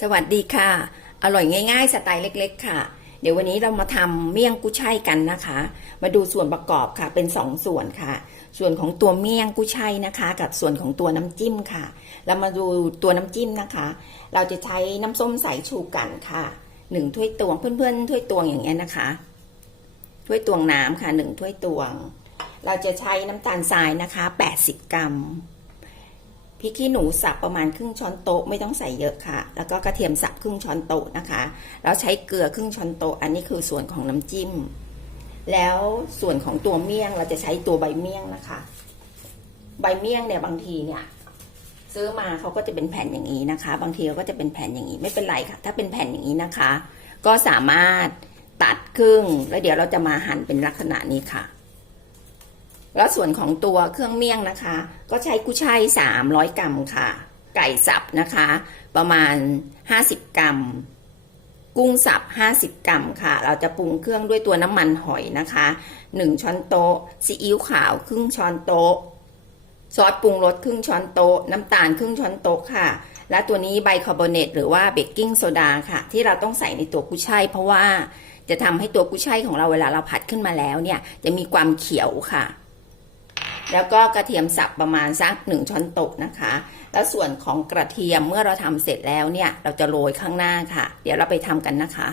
สวัสดีค่ะ อร่อยง่ายๆ สไตล์เล็ก ๆ ค่ะ เดี๋ยววันนี้เรามาทำเมี่ยงกุ้ยช่ายกันนะคะ มาดูส่วนประกอบค่ะ เป็นสองส่วนค่ะ ส่วนของตัวเมี่ยงกุ้ยช่ายนะคะ กับส่วนของตัวน้ำจิ้มค่ะ เรามาดูตัวน้ำจิ้มนะคะ เราจะใช้น้ำส้มสายชูกันค่ะหนึ่งถ้วยตวงเพื่อนๆถ้วยตวงอย่างเงี้ยนะคะ ถ้วยตวงน้ำค่ะหนึ่งถ้วยตวง เราจะใช้น้ำตาลทรายนะคะ 80 กรัม พริกขี้หนูสับประมาณครึ่งช้อนโต๊ะไม่ต้องใส่เยอะค่ะ แล้วก็กระเทียมสับครึ่งช้อนโต๊ะนะคะ แล้วใช้เกลือครึ่งช้อนโต๊ะ อันนี้คือส่วนของน้ำจิ้ม แล้วส่วนของตัวเมี่ยงเราจะใช้ตัวใบเมี่ยงนะคะ ใบเมี่ยงเนี่ยบางทีเนี่ยซื้อมาเขาก็จะเป็นแผ่นอย่างนี้นะคะ บางทีเขาก็จะเป็นแผ่นอย่างนี้ไม่เป็นไรค่ะ ถ้าเป็นแผ่นอย่างนี้นะคะ ก็สามารถตัดครึ่งแล้วเดี๋ยวเราจะมาหั่นเป็นลักษณะนี้ค่ะ แล้วส่วนของตัวเครื่องเมี่ยงนะคะ ก็ใช้กุ้ยช่าย300 กรัมค่ะ ไก่สับนะคะ ประมาณ 50 กรัม กุ้งสับ 50 กรัมค่ะ เราจะปรุงเครื่องด้วยตัวน้ำมันหอยนะคะ 1 ช้อนโต๊ะซีอิ๊วขาวครึ่งช้อนโต๊ะ ซอสปรุงรสครึ่งช้อนโต๊ะ น้ำตาลครึ่งช้อนโต๊ะค่ะ และตัวนี้ไบคาร์บอเนตหรือว่าเบกกิ้งโซดาค่ะ ที่เราต้องใส่ในตัวกุ้ยช่ายเพราะว่าจะทำให้ตัวกุ้ยช่ายของเราเวลาเราผัดขึ้นมาแล้วเนี่ย จะมีความเขียวค่ะ แล้วก็กระเทียมสับประมาณสักหนึ่งช้อนโต๊ะนะคะ แล้วส่วนของกระเทียมเมื่อเราทำเสร็จแล้วเนี่ยเราจะโรยข้างหน้าค่ะ เดี๋ยวเราไปทำกันนะคะ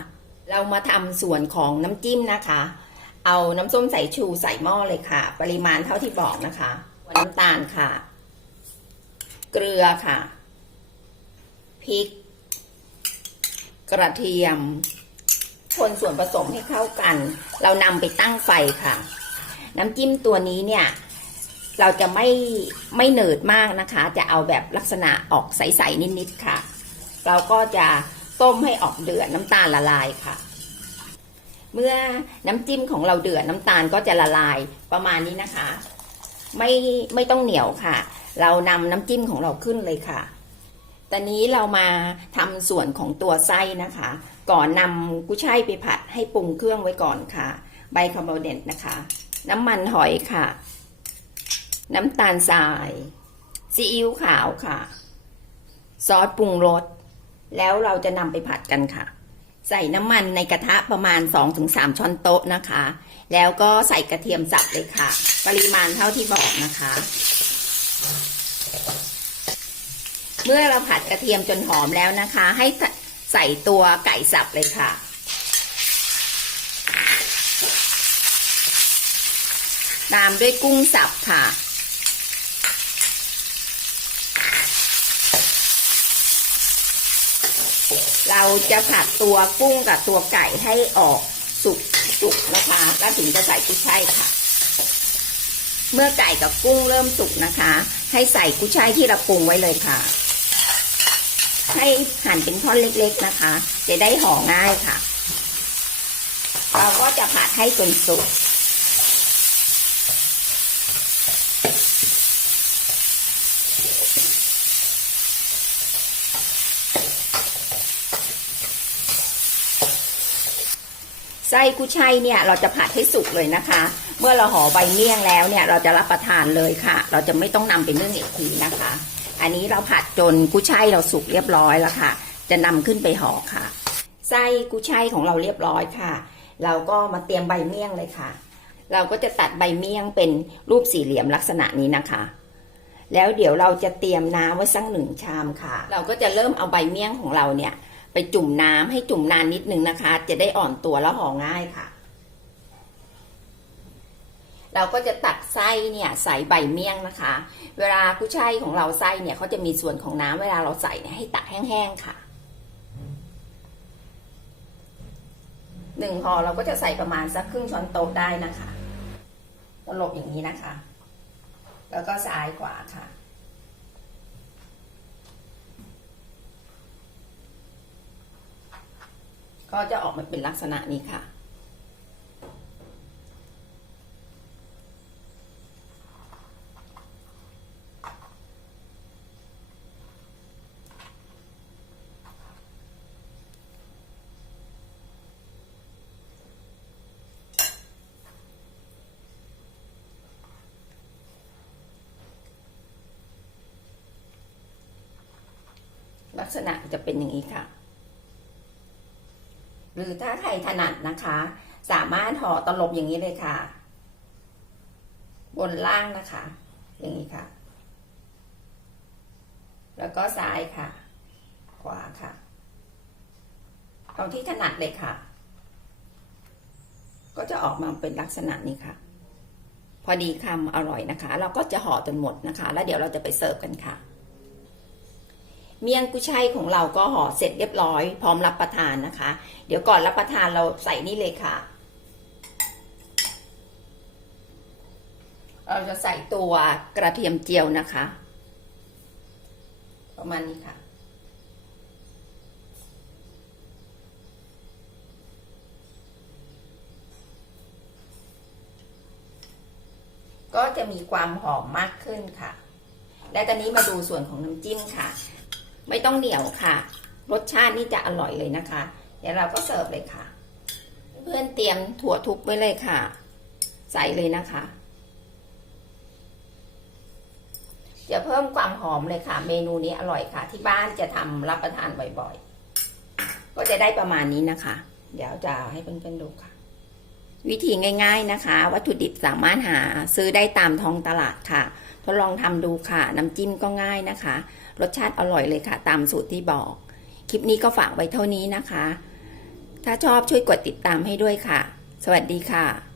เรามาทำส่วนของน้ำจิ้มนะคะ เอาน้ำส้มสายชูใส่หม้อเลยค่ะ ปริมาณเท่าที่บอกนะคะน้ำตาลค่ะ เกลือค่ะพริก กระเทียม คนส่วนผสมให้เข้ากัน เรานำไปตั้งไฟค่ะ น้ำจิ้มตัวนี้เนี่ย เราจะไม่ไม่เหนืดมากนะคะ จะเอาแบบลักษณะออกใสๆนิดๆค่ะ เราก็จะต้มให้ออกเดือดน้ำตาลละลายค่ะ เมื่อน้ำจิ้มของเราเดือดน้ำตาลก็จะละลายประมาณนี้นะคะ ไม่ไม่ต้องเหนียวค่ะ เรานำน้ำจิ้มของเราขึ้นเลยค่ะตอนนี้เรามาทำส่วนของตัวไส้นะคะ ก่อนนำกุ้ยช่ายไปผัดให้ปรุงเครื่องไว้ก่อนค่ะ ใบคาร์โบเนตนะคะ น้ำมันหอยค่ะ น้ำตาลทราย ซีอิ๊วขาวค่ะ ซอสปรุงรส แล้วเราจะนำไปผัดกันค่ะ ใส่น้ำมันในกระทะประมาณ 2-3 ช้อนโต๊ะนะคะ แล้วก็ใส่กระเทียมสับเลยค่ะ ปริมาณเท่าที่บอกนะคะ เมื่อเราผัดกระเทียมจนหอมแล้วนะคะ ให้ใส่ตัวไก่สับเลยค่ะตามด้วยกุ้งสับค่ะ เราจะผัดตัวกุ้งกับตัวไก่ให้ออกสุกสุกนะคะแล้วถึงจะใส่กุ้ยช่ายค่ะ เมื่อไก่กับกุ้งเริ่มสุกนะคะ ให้ใส่กุ้ยช่ายที่เราปรุงไว้เลยค่ะ ให้หั่นเป็นท่อนเล็กๆนะคะ จะได้ห่อง่ายค่ะ เราก็จะผัดให้จนสุก ไส้กุ้ยช่ายเนี่ยเราจะผัดให้สุกเลยนะคะ เมื่อเราห่อใบเมี่ยงแล้วเนี่ยเราจะรับประทานเลยค่ะ เราจะไม่ต้องนำไปนึ่งอีกทีนะคะ อันนี้เราผัดจนกุ้ยช่ายเราสุกเรียบร้อยแล้วค่ะ จะนำขึ้นไปห่อค่ะ ไส้กุ้ยช่ายของเราเรียบร้อยค่ะ เราก็มาเตรียมใบเมี่ยงเลยค่ะ เราก็จะตัดใบเมี่ยงเป็นรูปสี่เหลี่ยมลักษณะนี้นะคะแล้วเดี๋ยวเราจะเตรียมน้ำไว้สักหนึ่งชามค่ะ เราก็จะเริ่มเอาใบเมี่ยงของเราเนี่ย ไปจุ่มน้ำให้จุ่มนานนิดนึงนะคะ จะได้อ่อนตัวแล้วห่อง่ายค่ะ เราก็จะตักไส้เนี่ยใส่ใบเมี่ยงนะคะ เวลากุ้ยช่ายของเราไส้เนี่ยเขาจะมีส่วนของน้ำเวลาเราใส่เนี่ยให้ตักแห้งๆค่ะหนึ่งห่อเราก็จะใส่ประมาณสักครึ่งช้อนโต๊ะได้นะคะตลบอย่างนี้นะคะ แล้วก็ซ้ายขวาค่ะ ก็จะออกมาเป็นลักษณะนี้ค่ะ ลักษณะจะเป็นอย่างนี้ค่ะ หรือถ้าใครถนัดนะคะ สามารถห่อตลบอย่างนี้เลยค่ะ บนล่างนะคะ อย่างนี้ค่ะ แล้วก็ซ้ายค่ะ ขวาค่ะเอาที่ถนัดเลยค่ะ ก็จะออกมาเป็นลักษณะนี้ค่ะ พอดีคำอร่อยนะคะ เราก็จะห่อจนหมดนะคะ แล้วเดี๋ยวเราจะไปเสิร์ฟกันค่ะ เมี่ยงกุ้ยช่ายของเราก็ห่อเสร็จเรียบร้อย พร้อมรับประทานนะคะ เดี๋ยวก่อนรับประทานเราใส่นี่เลยค่ะ เราจะใส่ตัวกระเทียมเจียวนะคะ ประมาณนี้ค่ะก็จะมีความหอมมากขึ้นค่ะ และตอนนี้มาดูส่วนของน้ำจิ้มค่ะ ไม่ต้องเหนียวค่ะ รสชาตินี่จะอร่อยเลยนะคะ เดี๋ยวเราก็เสิร์ฟเลยค่ะ เพื่อนเตรียมถั่วทุบไว้เลยค่ะ ใส่เลยนะคะจะเพิ่มความหอมเลยค่ะ เมนูนี้อร่อยค่ะ ที่บ้านจะทำรับประทานบ่อยๆ ก็จะได้ประมาณนี้นะคะ เดี๋ยวจะให้เพื่อนๆดูค่ะ วิธีง่าย ๆนะคะ วัตถุดิบสามารถหาซื้อได้ตามท้องตลาดค่ะ ทดลองทำดูค่ะ น้ำจิ้มก็ง่ายนะคะ รสชาติอร่อยเลยค่ะ ตามสูตรที่บอก คลิปนี้ก็ฝากไว้เท่านี้นะคะ ถ้าชอบช่วยกดติดตามให้ด้วยค่ะ สวัสดีค่ะ